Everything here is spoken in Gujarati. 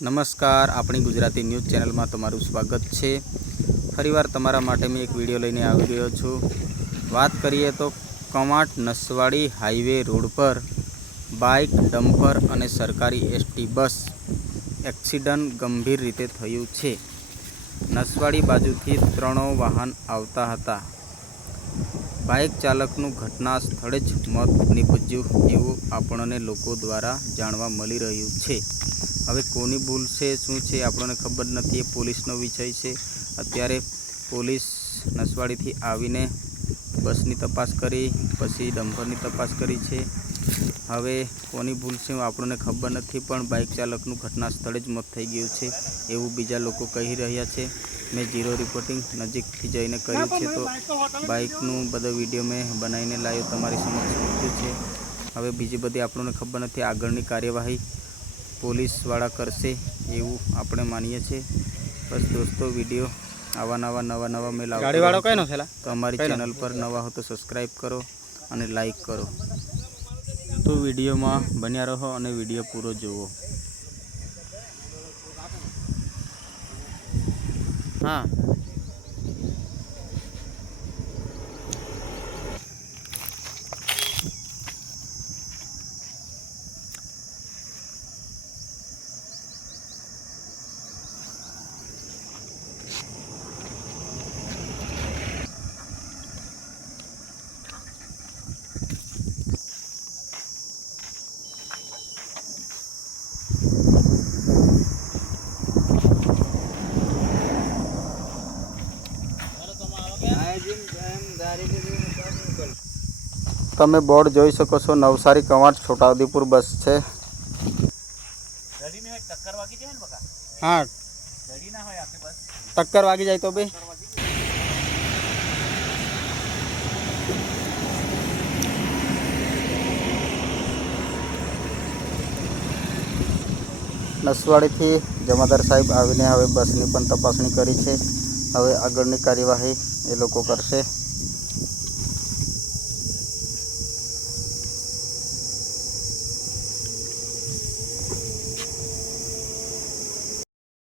નમસ્કાર, આપણી ગુજરાતી ન્યૂઝ ચેનલમાં તમારું સ્વાગત છે। ફરીવાર તમારા માટે મેં એક વિડીયો લઈને આવી ગયો છું। વાત કરીએ તો કવાંટ નસવાડી હાઈવે રોડ પર બાઇક, ડમ્પર અને સરકારી એસટી બસ એક્સિડન્ટ ગંભીર રીતે થયું છે। નસવાડી બાજુથી 3 વાહન આવતા હતા। બાઇક ચાલકનું ઘટના સ્થળે જ મોત નીપજ્યું એવું આપણને લોકો દ્વારા જાણવા મળી રહ્યું છે। હવે કોની ભૂલ છે, શું છે આપણને ખબર નથી, એ પોલીસનો વિષય છે। અત્યારે પોલીસ નસવાડીથી આવીને બસની તપાસ કરી, પછી ડમ્પરની તપાસ કરી છે। હવે કોની ભૂલ છે આપણને ખબર નથી, પણ બાઇક ચાલકનું ઘટના સ્થળે જ મોત થઈ ગયું છે એવું બીજા લોકો કહી રહ્યા છે। મેં ઝીરો રિપોર્ટિંગ નજીકથી જઈને કર્યું છે, તો બાઇકનું બધો વિડીયો મેં બનાવીને લાવ્યો, તમારી સમક્ષ મૂક્યું છે। હવે બીજી બધી આપણને ખબર નથી, આગળની કાર્યવાહી પોલીસવાળા કરશે એવું આપણે માનીએ છીએ। બસ દોસ્તો, વિડીયો નવા મેં લાવતો તો અમારી ચેનલ પર નવા હો તો સબસ્ક્રાઈબ કરો અને લાઈક કરો। તો વિડીયોમાં બન્યા રહો અને વિડીયો પૂરો જુઓ। હા, તમે બોર્ડ જોઈ શકો છો, નવસારી કવાંટ છોટાઉદેપુર બસ છે। હા, ટક્કર વાગી જાય તો બી નસવાડીથી જમાદાર સાહેબ આવીને હવે બસની પણ તપાસણી કરી છે। હવે આગળની કાર્યવાહી એ લોકો કરશે।